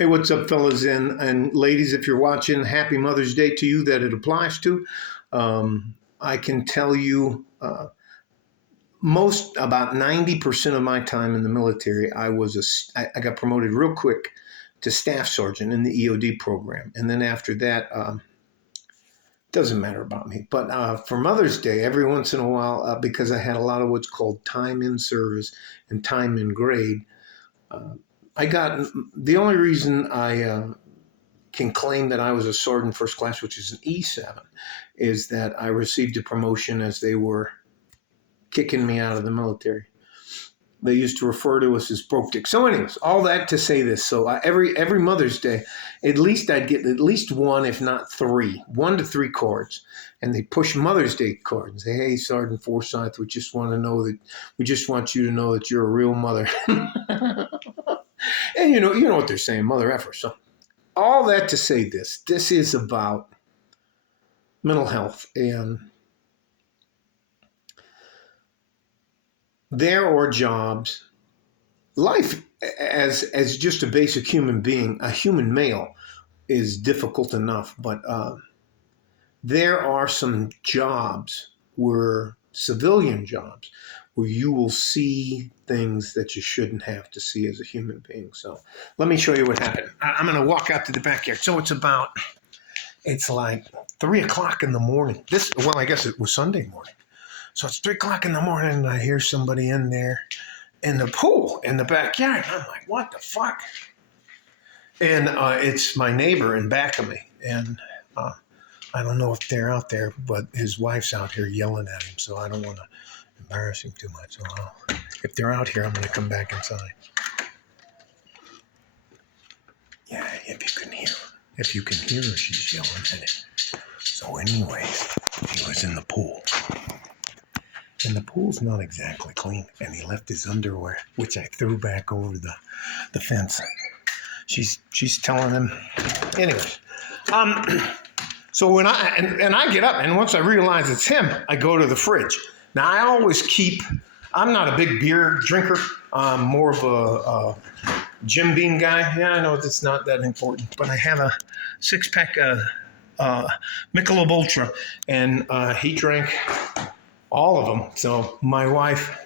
Hey, what's up, fellas and ladies? If you're watching, happy Mother's Day to you that it applies to. I can tell you most about 90% of my time in the military, I got promoted real quick to staff sergeant in the EOD program. And then after that, doesn't matter about me. But for Mother's Day, every once in a while, because I had a lot of what's called time in service and time in grade, uh, I got the only reason I can claim that I was a sergeant first class, which is an E7, is that I received a promotion as they were kicking me out of the military. They used to refer to us as broke dick. So, anyways, all that to say this. So every Mother's Day, at least I'd get at least one, if not three, 1 to 3 cards, and they push Mother's Day cards and say, "Hey, Sergeant Forsyth, we just want you to know that you're a real mother." And you know what they're saying, mother effer. So all that to say this is about mental health, and there are jobs, life as just a basic human being, a human male is difficult enough, but there are some jobs where civilian jobs where you will see things that you shouldn't have to see as a human being. So let me show you what happened. I'm going to walk out to the backyard. So it's like 3 o'clock in the morning. I guess it was Sunday morning. So it's 3 o'clock in the morning and I hear somebody in there in the pool in the backyard. I'm like, what the fuck? And it's my neighbor in back of me. And I don't know if they're out there, but his wife's out here yelling at him. So I don't want to embarrass him too much. So if they're out here, I'm going to come back inside. Yeah, if you can hear her, she's yelling at him. So anyways, he was in the pool. And the pool's not exactly clean. And he left his underwear, which I threw back over the fence. She's telling him. Anyways, so when I get up, and once I realize it's him, I go to the fridge. Now I always I'm not a big beer drinker. I'm more of a Jim Beam guy. Yeah, I know it's not that important, but I have a 6-pack of Michelob Ultra, and he drank all of them. So my wife,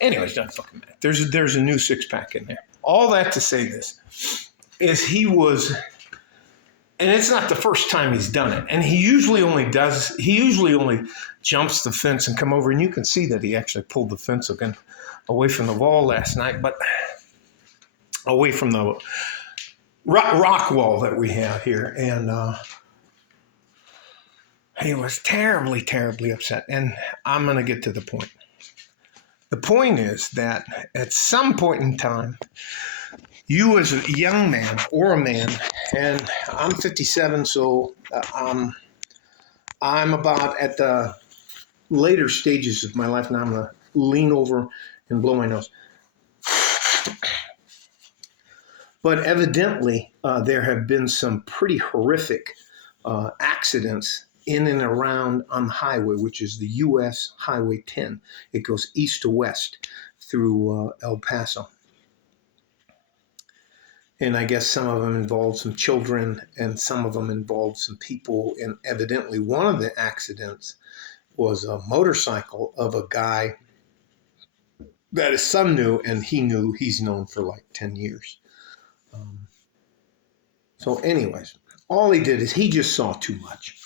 anyways, doesn't fucking matter. There's a new 6-pack in there. All that to say this is and it's not the first time he's done it. And he usually only jumps the fence and come over. And you can see that he actually pulled the fence again away from the wall last night, but away from the rock wall that we have here. And he was terribly, terribly upset. And I'm going to get to the point. The point is that at some point in time, you as a young man or a man, and I'm 57, so I'm about at the later stages of my life. Now I'm going to lean over and blow my nose. But evidently, there have been some pretty horrific accidents in and around on the highway, which is the U.S. Highway 10. It goes east to west through El Paso. And I guess some of them involved some children and some of them involved some people. And evidently one of the accidents was a motorcycle of a guy that his son knew, and he's known for like 10 years. So anyways, all he did is he just saw too much.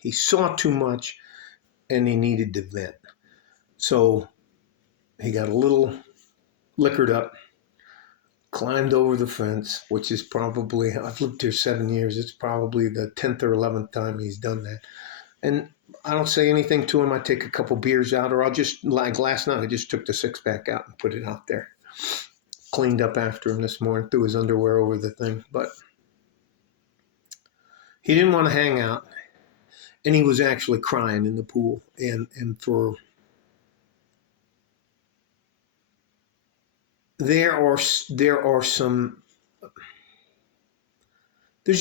He saw too much and he needed to vent. So he got a little liquored up, climbed over the fence, which is probably, I've lived here 7 years, it's probably the 10th or 11th time he's done that. And I don't say anything to him. I take a couple beers out, or I'll just, like last night, I just took the 6-pack out and put it out there. Cleaned up after him this morning, threw his underwear over the thing, but he didn't want to hang out. And he was actually crying in the pool. And there's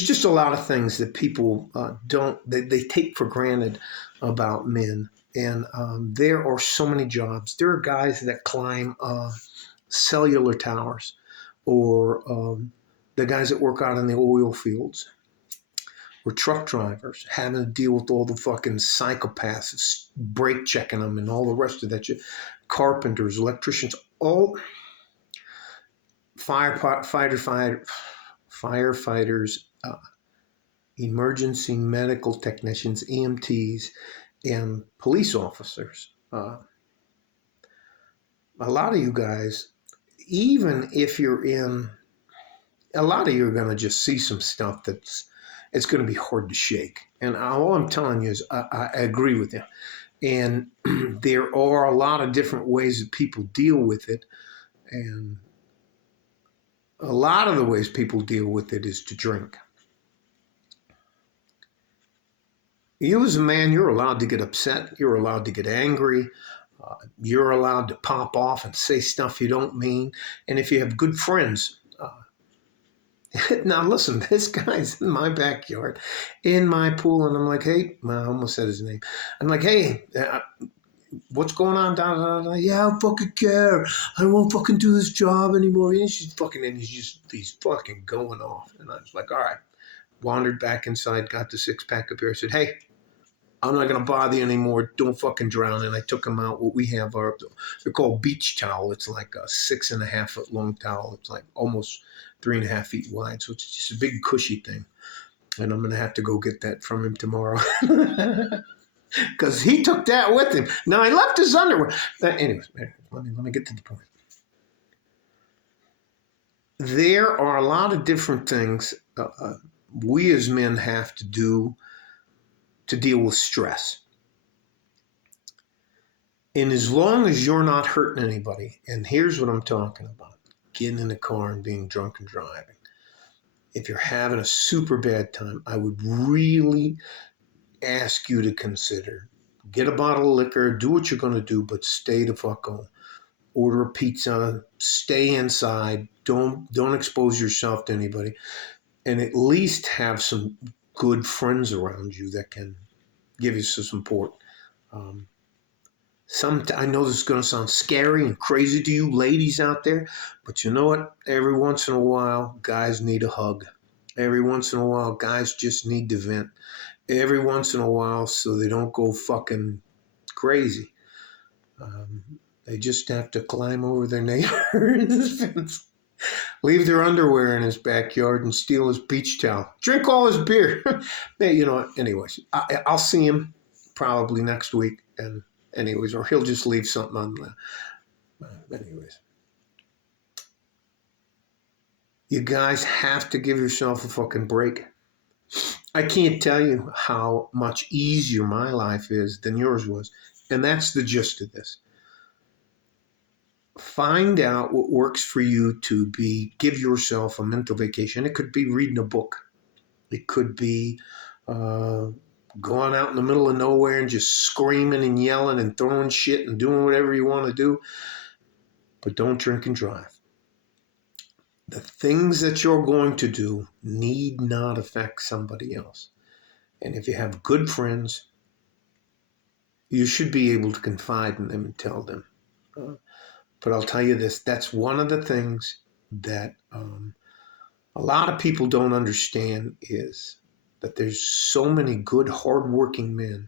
just a lot of things that people they take for granted about men. And there are so many jobs. There are guys that climb cellular towers, or the guys that work out in the oil fields, or truck drivers, having to deal with all the fucking psychopaths, brake checking them and all the rest of that shit. Carpenters, electricians, all firefighters, emergency medical technicians, EMTs, and police officers. A lot of you guys, even if you're in, a lot of you are going to just see some stuff it's going to be hard to shake. And all I'm telling you is I agree with you. And there are a lot of different ways that people deal with it. And a lot of the ways people deal with it is to drink. You as a man, you're allowed to get upset. You're allowed to get angry. You're allowed to pop off and say stuff you don't mean. And if you have good friends, now listen, this guy's in my backyard, in my pool, and I'm like, hey, I almost said his name. I'm like, hey, what's going on? Da, da, da. Yeah, I don't fucking care. I won't fucking do this job anymore. And he's fucking going off. And I was like, all right. Wandered back inside, got the 6-pack of beer. I said, hey, I'm not going to bother you anymore. Don't fucking drown. And I took him out. What we have they're called beach towel. It's like a 6.5 foot long towel. It's like almost 3.5 feet wide. So it's just a big cushy thing. And I'm going to have to go get that from him tomorrow. Because he took that with him. Now, I left his underwear. Anyways, let me get to the point. There are a lot of different things we as men have to do to deal with stress. And as long as you're not hurting anybody, and here's what I'm talking about, getting in the car and being drunk and driving. If you're having a super bad time, I would really ask you to consider, get a bottle of liquor, do what you're going to do, but stay the fuck home. Order a pizza, stay inside, don't expose yourself to anybody, and at least have some good friends around you that can give you some support. I know this is going to sound scary and crazy to you ladies out there, but you know what? Every once in a while, guys need a hug. Every once in a while, guys just need to vent. Every once in a while, so they don't go fucking crazy. They just have to climb over their neighbor's fence, leave their underwear in his backyard, and steal his beach towel. Drink all his beer. Anyways, I'll see him probably next week. And anyways, or he'll just leave something on the... anyways. You guys have to give yourself a fucking break. I can't tell you how much easier my life is than yours was. And that's the gist of this. Find out what works for you to give yourself a mental vacation. It could be reading a book. It could be going out in the middle of nowhere and just screaming and yelling and throwing shit and doing whatever you want to do. But don't drink and drive. The things that you're going to do need not affect somebody else. And if you have good friends, you should be able to confide in them and tell them. But I'll tell you this, that's one of the things that a lot of people don't understand is that there's so many good, hardworking men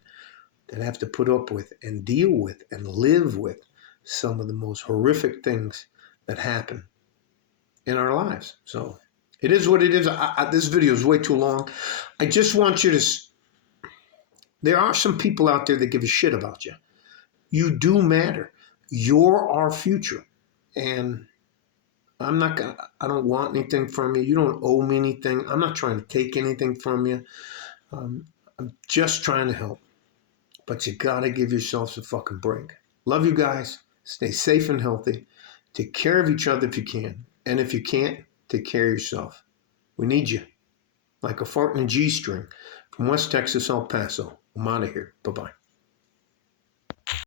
that have to put up with and deal with and live with some of the most horrific things that happen in our lives. So it is what it is. This video is way too long. I just want you to... There are some people out there that give a shit about you. You do matter. You're our future. And I don't want anything from you. You don't owe me anything. I'm not trying to take anything from you. I'm just trying to help. But you got to give yourselves a fucking break. Love you guys. Stay safe and healthy. Take care of each other if you can. And if you can't, take care of yourself. We need you. Like a fart in a G-string. From West Texas, El Paso. I'm out of here. Bye-bye.